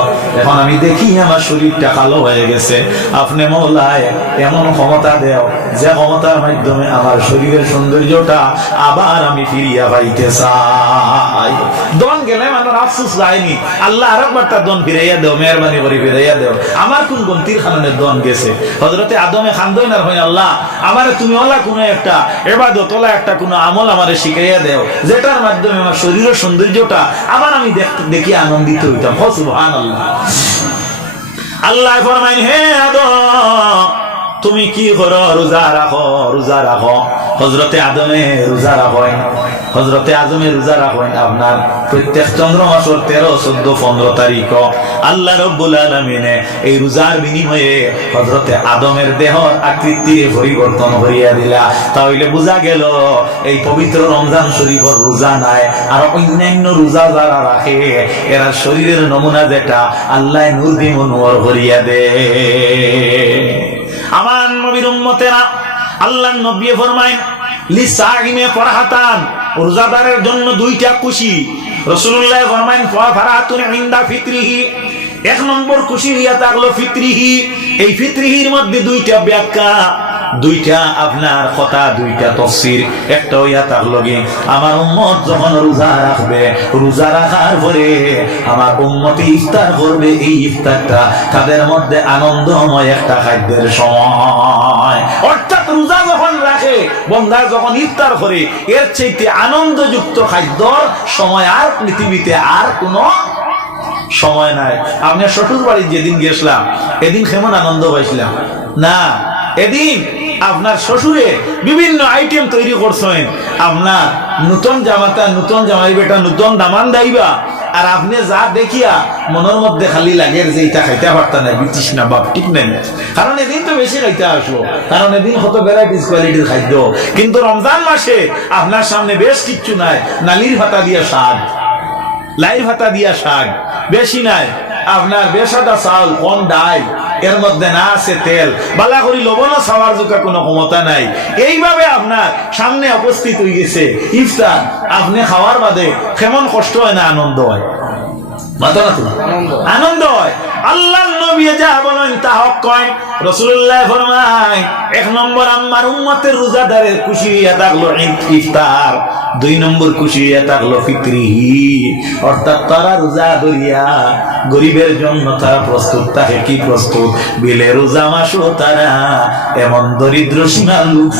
এখন আমি দেখি আমার শরীরটা কালো হয়ে গেছে। আপনি মওলায় এমন ক্ষমতা দেও যে ক্ষমতার মাধ্যমে আমার শরীরের সৌন্দর্যটা আবার আমি ফিরিয়া পাইতে চাই। দন গেলে আমার আফসোস যায়নি, আল্লাহ আরেকবার তার দন ফিরাইয়া দেও, মেহরবানি করে ফিরাইয়া দেও। আমার কোন গন্তির খানের দন গেছে। হযরতে আদমে খান্দইন আর হয়, আল্লাহ আমার তুমি ওলা কোনো একটা ইবাদত, ওলা একটা কোনো আমল আমারে শিখাইয়া দেও, যেটার মাধ্যমে আমার শরীরের সৌন্দর্যটা আবার আমি দেখি আনন্দিত হইতাম। সুবহানাল্লাহ। আল্লাহ ফরমাইন, হে আদম তুমি কি করো? রোজা রাখো, রোজা রাখো। হযরতে আদমে রোজা রাখেন, হযরতে আদমে রোজা রাখেন আপনার প্রত্যেক চন্দ্র মাসের 13, 14, 15 তারিখ। আল্লাহ রাব্বুল আলামিনে এই রোজার বিনিময়ে হযরতে আদমের দেহ আকৃতির পরিবর্তন করিয়া দিলা। তাহলে বোঝা গেল এই পবিত্র রমজান শরীফের রোজা নাই আর অন্যান্য রোজা যারা রাখে এরা শরীরের নমুনা যেটা আল্লাহ নূর দিয়ে মনোহর করিয়া দে। আমার নবীর উম্মতেরা, আল্লাহর নবী ফরমায় লিসাইমে ফরহাতান, রোজাদারের জন্য দুইটা খুশি। রাসূলুল্লাহ ফরমায় ফারাহাতুন ইনদা ফিতরিহি, এক নম্বর খুশি হইয়া থাকলো ফিতরিহি। এই ফিতরিহির মধ্যে দুইটা ব্যাখ্যা, দুইটা আপনার কথা, দুইটা তাফসীর। একটা হইয়া থাকলো কি আমার উম্মত যখন রোজা রাখবে, রোজা রাখার পরে আমার উম্মতি ইফতার করবে, এই ইফতারটা তাদের মধ্যে আনন্দময় একটা খাদ্যের সময়। অর্থাৎ রোজা যখন রাখে, বন্দা যখন ইফতার করে, এর চাইতে আনন্দযুক্ত খাদ্যর সময় আর পৃথিবীতে আর কোনো সময় নাই। আপনার শ্বশুর বাড়ি যেদিন গেছিলাম, এদিন কেমন আনন্দ পাইছিলাম না? এদিন আপনার শ্বশুরে বিভিন্ন আইটেম তৈরি করছেন, আপনার নতুন জামাতা, নতুন জামাই বেটা, নতুন দামান দাইবা, আর আপনি যা দেখিয়া মনের মধ্যে খালি লাগে যে এটা খাইতে পারতা না, ব্রিটিশ না বাপ, ঠিক নাই? কারণ এদিন তো বেশি খাইতে আসলো, কারণ এদিন কত ভ্যারাইটিস কোয়ালিটির খাদ্য। কিন্তু রমজান মাসে আপনার সামনে বেশ কিচ্ছু নাই, নালির ভাতা দিয়া শাক, লাইর ভাতা দিয়া শাক, বেশি নাই আপনার বেসাদা চাউল, কম ডাল, এর মধ্যে না আছে তেল, বালা করি লবণও খাওয়ার যোগ্য কোনো ক্ষমতা নাই। এইভাবে আপনার সামনে উপস্থিত হয়ে গেছে ইফতার, আপনি খাওয়ার বাদে কেমন কষ্ট হয় না আনন্দ হয়? আনন্দ হয়। আল্লাহর নবী যা বলেন দুইটা হক কয় রাসূলুল্লাহ ফরমায় এক নম্বর আমার উম্মতের রোজাদারের খুশি হইয়া থাকলো ইফতার, দুই নম্বর খুশি হইয়া থাকলো ফিতরি, অর্থাৎ তারা রোজা ধরিয়া গরিবের জন্য তারা প্রস্তুত থাকে। কি প্রস্তুত? বিলে রোজা মাসও তারা এমন দরিদ্র সীমার লোক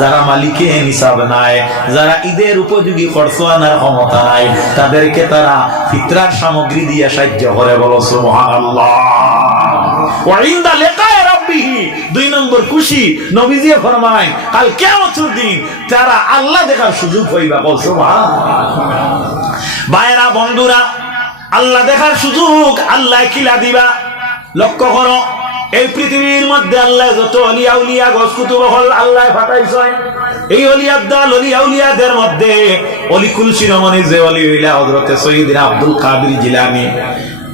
যারা মালিকে নিসাব নাই, যারা ঈদের উপযোগী খরচ আনার ক্ষমতা নাই, তাদেরকে তারা ফিতরার সামগ্রী দিয়ে সাহায্য করে। বলো সুবহানাল্লাহ। ওয়া ইনদা লিকায়ে রাব্বিহি, দুই নম্বর খুশি নবীজি ফরমায় কাল কিয়ামতের দিন তারা আল্লাহ দেখার সুযোগ পাইবা। বল সুবহানাল্লাহ। ভাইরা বন্ধুরা, আল্লাহ দেখার সুযোগ আল্লাহ কিলা দিবা। লক্ষ্য করো, এই পৃথিবীর মধ্যে আল্লাহ যত ওলিয়া উলিয়া গস কুতুব হল আল্লাহ পাঠাইছে, এই ওলিয়ার দল ওলিয়া উলিয়াদের মধ্যে অলিকুল শিরোমণি যে ওলি হইলা হযরতে সৈয়দনা আব্দুল কাদের জিলানী,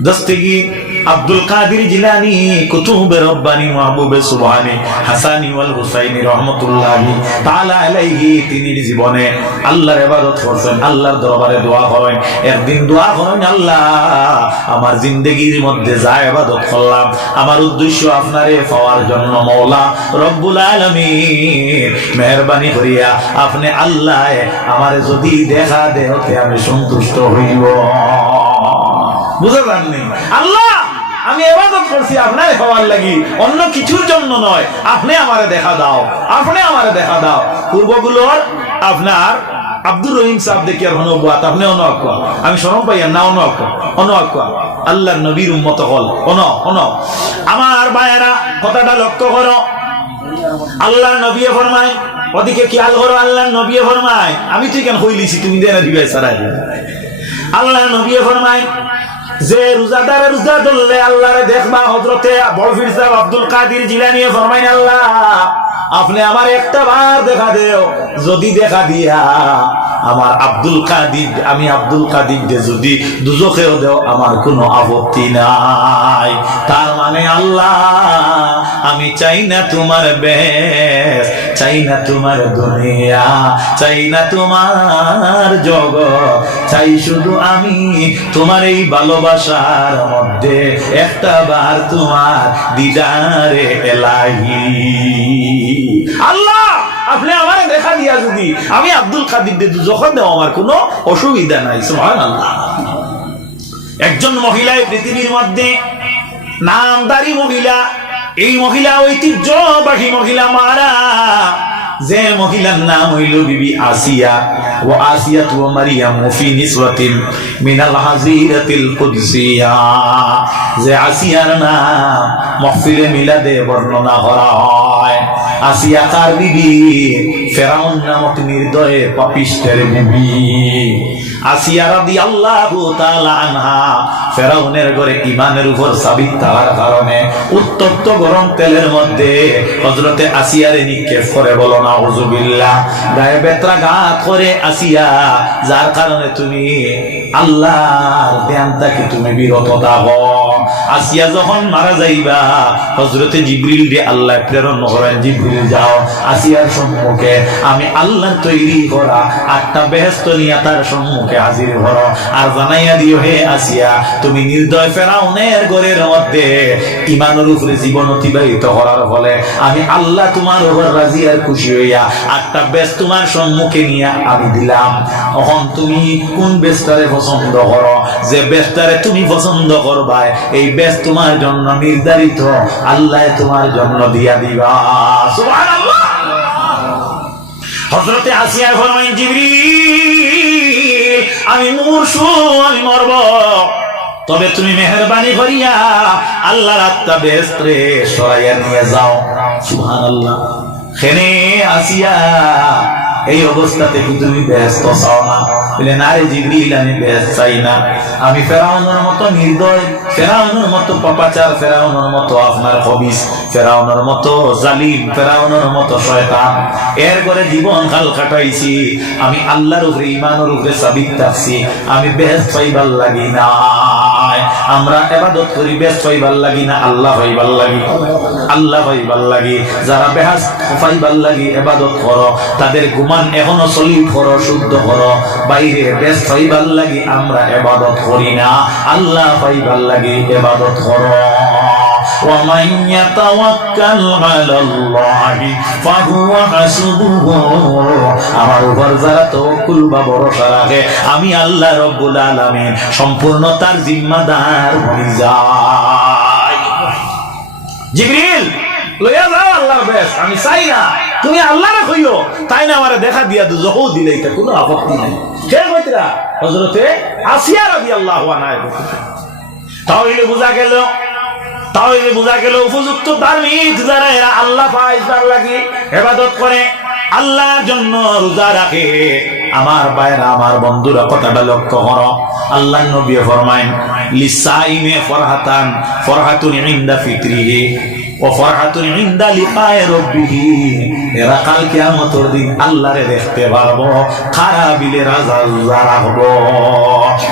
দস্তগীর আব্দুল কাদের জিলানী, কুতুবে রব্বানী, মাহবুবে সুবহানী, হাসানী ওয়াল হুসাইনী রহমাতুল্লাহি তাআলা আলাইহি, তিনি জীবনে আল্লাহর ইবাদত করছেন, আল্লাহর দরবারে দোয়া করেন। একদিন দোয়া করেন, আল্লাহ আমার জিন্দেগীর মধ্যে যা ইবাদত করলাম আমার উদ্দেশ্য আপনারে পাওয়ার জন্য, মাওলা রব্বুল আলামিন মেহেরবানি করিয়া আপনি আল্লাহ আমারে যদি দেখা দেহতে আমি সন্তুষ্ট হইব। বুঝতে পারলেন? আল্লাহ আমি ইবাদত করছি আপনারে পাওয়ার লাগি, অন্য কিছুর জন্য নয়। আপনি আমারে দেখা দাও, আপনি আমারে দেখা দাও। পূর্বগুলোর আপনার আব্দুর রহিম সাহেব দেখিয়ার হনবাত আপনি অনক, আমি শরম পাইয়া না অনক অনক আল্লাহর নবীর উম্মত হল অন। আমার ভাইয়েরা কথাটা লক্ষ্য করো, আল্লাহর নবী ফরমায়, ওদিকে খেয়াল করো, আল্লাহর নবী ফরমায়, আমি তো কেন হইলিছি তুমি দেনা দিবাই সারাই। আল্লাহর নবী ফরমায় যে রোজাদারে রোজা ধরলে আল্লাহরে দেখবা। হযরতে বড় পীর সাহেব আব্দুল কাদের জিলানী ফরমায়, আল্লাহ আপনি আমার একটা বার দেখা দেও, যদি দেখা দিয়া আমার আব্দুল কাদের, আমি আব্দুল কাদের যদি দুজখেও দেও আমার কোনো আপত্তি নাই। তার মানে আল্লাহ আমি চাই না তোমার বেশ, চাই না তোমার দুনিয়া, চাই না তোমার জগৎ, চাই শুধু আমি তোমার এই ভালোবাসার মধ্যে একটা বার তোমার দিদারে এলাহি। আল্লাহ আপনি আমারে দেখা দিয়া যদি আমি আব্দুল কাদের যখন দেও আমার কোনো অসুবিধা নাই। সুবহানাল্লাহ। একজন মহিলা পৃথিবীর মধ্যে নামদারি মহিলা, এই মহিলা ঐতিহ্যবাহী মহিলা মারা, যে মহিলার নাম হইল বিবি আসিয়া। ও আসিয়া তু মারিয়াম ফি নিসওয়াতিন মিনাল হাজিরাতিল কুদসিয়া, যে আসিয়ার নাম মাহফিলে মিলাদে বর্ণনা করা হয়। আসিয়া কার বিবি? ফেরাউন নামক নির্দয় পাপিষ্টের বিবি। আসিয়া রাদিয়াল্লাহু তাআলা আনহা ফেরাউনের ঘরে ঈমানের উপর সাবিত থাকার কারণে উত্তপ্ত গরম তেলের মধ্যে হযরতে আসিয়ারে নিক্ষেপ করে। বলো নাউযুবিল্লাহ। গায়ে বেত্রাঘাত করে আসিয়া, যার কারণে তুমি আল্লাহর ধ্যান থেকে তুমি বিরত থাকো। আসিয়া যখন মারা যাইবা হযরতে জিবরিল রে আল্লাহ প্রেরণ করেন, জিবরিল যাও আসিয়ার সম্মুখে আমি আল্লাহর তৈরি করা 8টা বেহেশত নিয়ে তার সম্মুখে হাজির করো, আর জানাইয়া দিও হে আসিয়া তুমি নির্দয় ফেরাউনের ঘরের মধ্যে ঈমানের উপরে জীবন অতিবাহিত করার ফলে আমি আল্লাহ তোমার উপর রাজি আর খুশি হইয়া 8টা বেশ তোমার সম্মুখে নিয়ে আমি দিলাম। এখন তুমি কোন বেশটারে পছন্দ করো? যে বেশটারে তুমি পছন্দ করবা এই বেশ তোমার জন্য নির্ধারিত, আল্লাহ তোমার জন্য দিয়া দিবা। সুবহানাল্লাহ। হযরতে আসিয়া ফরমায়, জিবরিল আমি মুরশু, আমি মরব, তবে তুমি মেহেরবানি করিয়া আল্লাহর আত্মা বেহেশতে সরাইয়া নিয়ে যাও। সুবহানাল্লাহ। খেনে আসিয়া এই অবস্থাতে কি তুমি বেহেশত চাও না? বলে না রে জিবরিল আমি বেহেশত চাই না, আমি ফেরাউনের মতো নির্দয়, ফেরাউনের মতো পাপাচার, ফেরাউনের মতো আপনার খবিস, ফেরাউনের মতো জালিম, ফেরাউনের মতো শয়তান এর করে জীবন কাল কাটাইছি। আমি আল্লাহর উপরে ঈমানের উপরে সাবিত থাকছি, আমি বেহেশত পাইবার লাগি না। আমরা ইবাদত করি বেহেশত পাইবার লাগি না, আল্লাহ পাইবার লাগি, আল্লাহ পাইবার লাগি। যারা বেহেশত পাইবার লাগি ইবাদত করো, তাদের গুমান এখনো সলিড করো, শুদ্ধ করো। বাইরে বেহেশত পাইবার লাগি আমরা ইবাদত করি না, আল্লাহ পাইবার লাগি ইবাদত করো। ওয়া মান ইয়াতাওয়াক্কাল আলাল্লাহি ফাহুয়া হাসবুহু, আমার উপর যারা তাওয়াক্কুল বা ভরসা রাখে আমি আল্লাহ রব্বুল আলামিন সম্পূর্ণ তার জিম্মাদার হয়ে যাই। জিবরিল লইয়া যাও আল্লাহর বেশ, আমি চাই না তুমি আল্লাহরে কইও, তাই না আমারে দেখা দিয়া দুজহ দিলে এটা কোনো আপত্তি নাই। কে কইতরা? হযরতে আসিয়া রাদিয়াল্লাহু আনহা। তাহলে বোঝা গেল উপযুক্ত ধার্মিক যারা এরা আল্লাহ পায় তার লাগি ইবাদত করে, আল্লাহর জন্য রোজা রাখে। আমার ভাইরা, আমার বন্ধুরা, কথাটা লক্ষ্য করো। আল্লাহর নবী ফরমায়েন লিসাইমে ফরহাতুন ইনদা ফিতরিহি ও ফরহাতুন ইনদা লিকায়ে রাব্বিহি। এরা কাল কিয়ামতের দিন আল্লাহরে দেখতে পারবো, খারাবিলে রাজা হবো।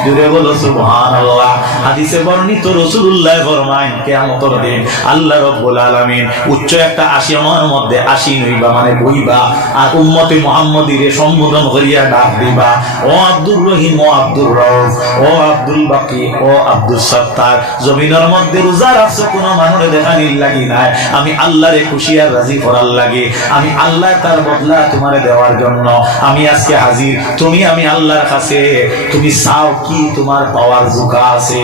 জোরে বলো সুবহানাল্লাহ। হাদিসে বর্ণিত রাসূলুল্লাহ ফরমায়েন কিয়ামতের দিন আল্লাহ রাব্বুল আলামিন উচ্চ একটা আসমানের মধ্যে আসীন হইবা, মানে বইবা, আর উম্মতে মুহাম্মদীরে সম্বোধন করিয়া ডাক দিবা, ও আব্দুর রহিম, ও আব্দুর রউফ, ও আব্দুল বাকি, ও আব্দুল সত্তার। জমিনের মধ্যে রোজা রাখছো কোনো মানুষে দেখানির লাগি নাই, আমি আল্লাহরে খুশি আর রাজি করার লাগে, আমি আল্লাহ তার বদলা তোমারে দেওয়ার জন্য আমি আজকে হাজির। আমি আল্লাহর কাছে, তুমি চাও কি তোমার পাওয়ার জোকা আছে?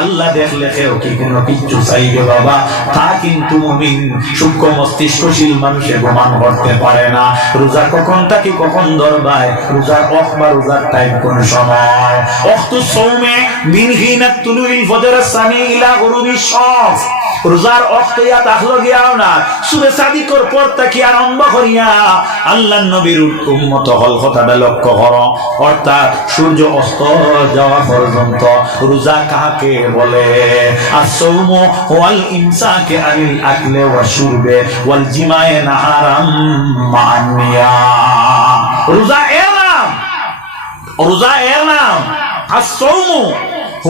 আল্লাহ দেখলে কেউ কি কোনো কিচ্ছু চাইবে বাবা? তা কিন্তু মুমিন সূক্ষ্ম মস্তিষ্কশীল মানুষে প্রমাণ করতে পারে না। রোজা কখন থাকি কখন ধরবায়, রোজার অখ বা রোজার টাইম কোন সময়? ওয়াক্তু সাওমে মিন হিনা তুলুইল ফজর সানি ইলা গুরুবিশ শামস। রোজার অক্ত ইয়া তাহলো গিয়াও না, সুবে সাদিকর পর তাকি আরম্ভ করিয়া আল্লাহর নবীর উম্মত হল কথাটা লক্ষ্য করো। অর্থাৎ সূর্য অস্ত যাওয়া পর্যন্ত রোজা কাকে বলে? as-sawmu ওয়াল ইমসাকে আনিল আকলি ওয়া শুরবে ওয়াল জিমায়ে নাহারাম মা'আন নিয়াম। রোজা এর নাম as-sawmu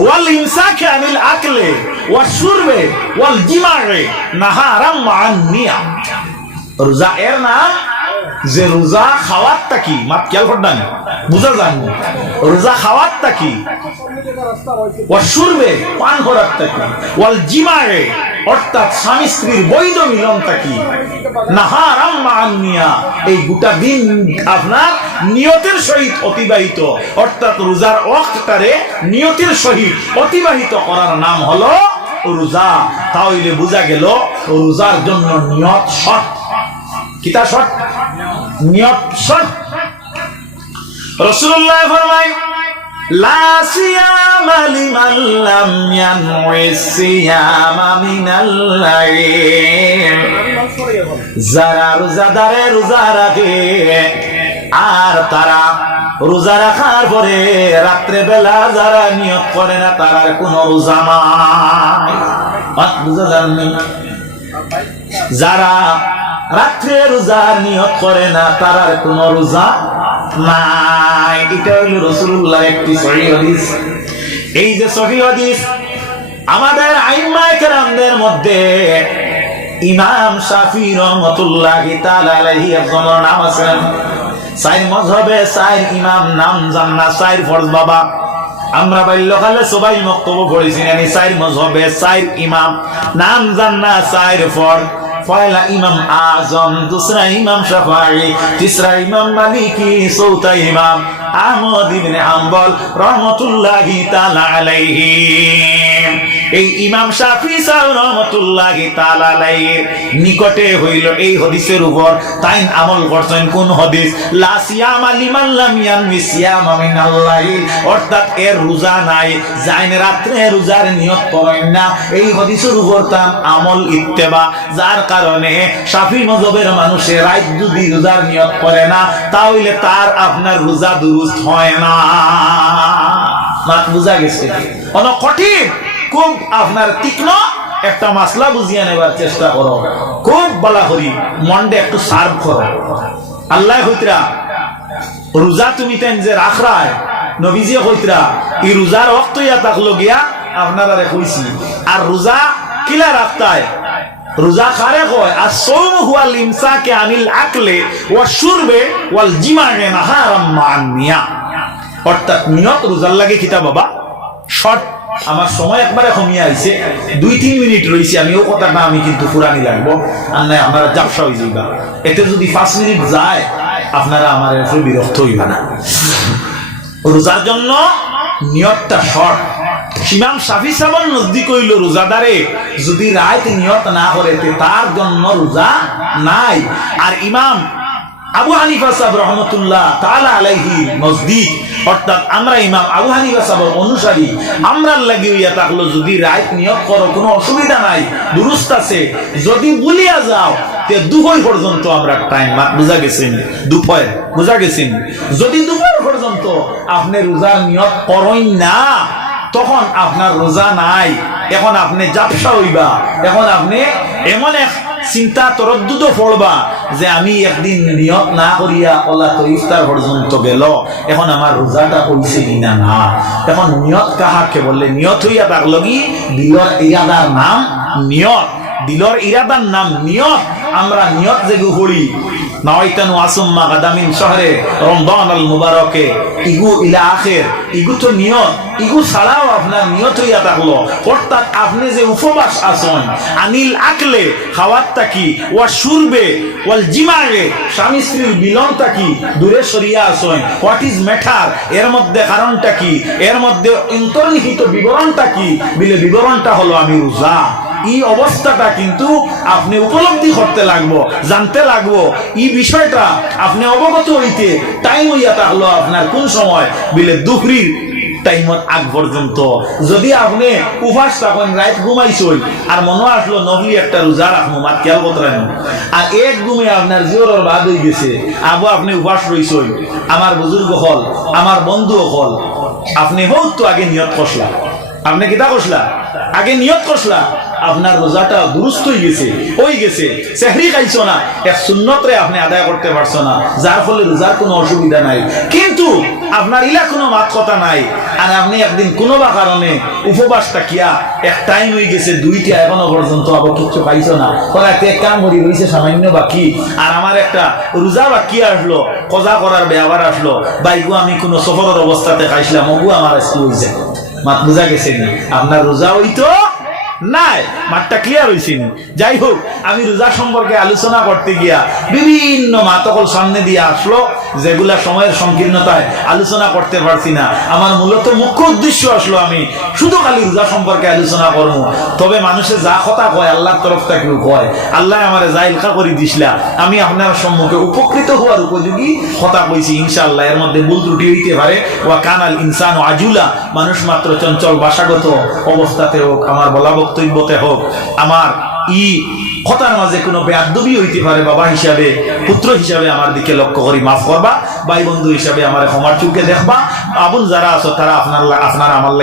ওয়াল ইমসাকে আনিল আকলি ওয়া শুরবে ওয়াল জিমায়ে নাহারাম মা'আন নিয়াম। রোজা এর নাম যে রোজা খাওয়ারটা কি, মাত খেয়াল করবেন, বুঝা যান। রোজা খাওয়ারটা কি? ওয়া শুরবে, পান করারটা কি? ওয়াল জিমায়ে, অর্থাৎ স্বামী স্ত্রীর বৈধ মিলনটা কি? নাহারাম মা'আন নিয়া, এই গোটা দিন আপনার নিয়তের সহিত অতিবাহিত, অর্থাৎ রোজার ওয়াক্তটারে নিয়তের সহিত অতিবাহিত করার নাম হলো রোজা। তাহলে বোঝা গেল রোজার জন্য নিয়ত শর্ত। কিতা শর্ত? নিয়ত শর্ত। রাসূলুল্লাহ ফরমায় লা সিয়ামা লিমান লাম ইয়ানওয়ি সিয়ামা মিনাল লাইল। যারা রোজাদারে রোজা রাখে আর তারা রোজা রাখার পরে রাত্রে বেলা যারা নিয়ত করে না তার কোনো রোজা নাই। বুঝা যাননি? যারা রাত্রে রোজার নিয়ত করে না তার কোনো রোজা নাই। এটা হলো রাসূলুল্লাহ একটি সহিহ হাদিস। এই যে সহিহ হাদিস আমাদের আইম্মায়ে কেরামদের মধ্যে ইমাম শাফি রাহমাতুল্লাহি তাআলা আলাইহি একজনের নাম আছে। চার মাযহাবে চার ইমাম নাম জান্না, চার ফরজ বাবা। আমরা বাল্যকালে সবাই মক্তব পড়েছি, আমি চার মাযহাবে চার ইমাম নাম জান্না, চার ফরজ। পয়লা ইমাম আজম, দুসরা ইমাম শাফাঈ, তিসরা ইমাম মালিকি, চৌথা ইমাম আহমদ ইবনে হাম্বল রাহমাতুল্লাহি তাআলা আলাইহি। এই ইমাম শাফি সাহেব রাহমাতুল্লাহি তাআলা আলাইহির নিকটে হইল এই হাদিসের উপর তাই আমল করছেন। কোন হাদিস? লা সিয়ামা লিমান লাম ইয়ানমি সিয়ামা মিনাল লাইল, অর্থাৎ এর রোজা নাই যাইন রাত্রে রোজার নিয়ত করেন না। এই হাদিসের উপর তার আমল ইত্তেবা, যার কারণে শাফি মাযহাবের মানুষের রাত যদি রোজার নিয়ত করে না তাহলে তার আপনার রোজা দুরুস্ত হয় না। মাত বুঝা গেছে? অনেক কঠিন, খুব আপনার তীক্ষ্ণ একটা মাসলা বুঝিয়ে নেবার চেষ্টা করো, খুব বলা করি মনটা একটু সার্ভ করো। আল্লাহ হইতরা রোজা তুমি তেন যে রাখরায় নবীজি হইতরা এই রোজার ওয়াক্ত ইয়া তাকলো গিয়া আপনারা কইছি। আর রোজা কিলা রাখতায়? রোজা কারে কয়? as-sawmu huwal imsaku anil akli wash-shurbi wal jima'i naharan ma'an niyam। অর্থাৎ নিয়ত রোজার লাগে কিতা বাবা? শর্ট আমার সময় একবারে কমিয়ে আইছে, 2-3 মিনিট রয়েছে, আমিও কথাটা আমি কিন্তু পুরানি লাগবো, আর নাই আপনারা জাপসা হয়ে যাইবা। এতে যদি 5 মিনিট যায় আপনারা আমার এরপরে বিরক্ত হইবা না। রোজার জন্য নিয়তটা শর্ট। ইমাম শাফি সাহেবের নজদিক হইল রোজাদারে যদি রাত নিয়ত না করে তার জন্য রোজা নাই। আর ইমাম আবু হানিফা সাহেব রহমতুল্লাহ তাআলা আলাইহি নজদিক, অর্থাৎ আমরা ইমাম আবু হানিফা সাহেবের অনুসারী, আমরা লাগি হইয়া থাকলো যদি রাত নিয়ত করো কোনো অসুবিধা নাই, দুরুস্ত আছে। যদি ভুলিয়া যাও তে দুপুর পর্যন্ত আমরা টাইম বুঝা গেছেন, দুপুর বুঝা গেছেন। যদি দুপুর পর্যন্ত আপনি রোজার নিয়ত করেন না তখন আপনার রোজা নাই। এখন আপনি জাপসা হইবা, এখন আপনি এমন এক চিন্তা তরদ্দুত পড়বা যে আমি একদিন নিয়ত না করিয়া ওলা তো ইফতার পর্যন্ত গেল, এখন আমার রোজাটা হইছে কিনা না। এখন নিয়ত কাহাকে বললে? নিয়ত হইয়া থাকলো কি দিলর ইরাদার নাম নিয়ত, দিলর ইরাদার নাম নিয়ত। আমরা নিয়ত যেগু হই নাওয়াইতানু আসুম্মা গাদামিন শহরে রমজান আল মুবারকে ইগু ইলা আখির, ইগু তো নিয়ত। ইগু ছাড়াও আপনার নিয়ত হইয়া থাকলো, অর্থাৎ আপনি যে উপবাস আছেন আনিল আকলে খাওয়ার তাকি ওয়া শুরবে ওয়াল জিমাগে, স্বামী স্ত্রীর মিলন তাকি দূরে সরিয়া আছেন, হোয়াট ইজ ম্যাটার, এর মধ্যে কারণটা কি, এর মধ্যে অন্তর্নিহিত বিবরণটা কি, বিলে বিবরণটা হলো আমি রোজা। এই অবস্থাটা কিন্তু আপনি উপলব্ধি করতে লাগবো, জানতে লাগবো। এই বিষয়টা আপনি অবগত হইতে টাইম হইয়া থাকলো আপনার কোন সময় বিলে দুপুরের টাইমত আগ পর্যন্ত। যদি আপনি উপাস থাকেন, রাত ঘুমাইছই আর মনে আসলো নবলি একটা রোজা রাখবো, মাত খেয়াল করতে আর এক ঘুমে আপনার জিওর বাদ হয়ে গেছে, আবু আপনি উপাস রইছই, আমার বুজুর্গ হল, আমার বন্ধু হল, আপনি হোক তো আগে নিয়ত করলা, আপনি কিতা করলা আগে নিয়ত করলা, আপনার রোজাটা দুরুস্ত হয়ে গেছে, সেহরি খাইছো না, এক সুন্নতরে আপনি আদায় করতে পারছো না, যার ফলে রোজার কোনো অসুবিধা নাই। কিন্তু আপনার ইলা কোনো মাত কথা নাই, আর আপনি একদিন কোনো বা কারণে উপবাসটা কিয়া এক টাইম হয়ে গেছে 2টা, এখনো পর্যন্ত আবার কিচ্ছু খাইছো না, এক কাম করি রয়েছে সামান্য বাকি, আর আমার একটা রোজা বাকি আসলো, কজা করার ব্যাপার আসলো, বাইগু আমি কোনো সফরের অবস্থাতে খাইছিলাম, ওগু আমার আজকে হয়েছে, মাত বুঝা গেছে নি, আপনার রোজা হইতো নাই, মাঠটা ক্লিয়ার হয়েছে। যাই হোক, আমি রোজা সম্পর্কে আলোচনা করতে গিয়া বিভিন্ন মাতকল সামনে দিয়ে আসলো, যেগুলা সময়ের সংকীর্ণতায় আলোচনা করতে পারছি না। আমার মূলত মুখ্য উদ্দেশ্য আসলো আমি শুধু খালি রোজা সম্পর্কে আলোচনা করবো। তবে মানুষে যা কথা কয় আল্লাহর তরফ থেকেও কয়, আল্লাহ আমার যা ইলকা করে দিছিলা, আমি আপনার সম্মুখে উপকৃত হওয়ার উপযোগী কথা কইছি ইনশাআল্লাহ। এর মধ্যে ভুল ত্রুটি হইতে পারে, ওয়া কানাল ইনসান আজুলা, মানুষ মাত্র চঞ্চল ভাষাগত অবস্থাতে হোক, আমার বলা বক্তব্যতে হোক, আমার ই কথার মাঝে কোনো বেয়াদবি হইতে পারে, বাবা হিসাবে পুত্র হিসাবে আমার দিকে লক্ষ্য করি মাফ করবা, ভাই বন্ধু হিসাবে আমার ক্ষমার চোখে দেখবা, আপন যারা আছো তারা আপনার আমার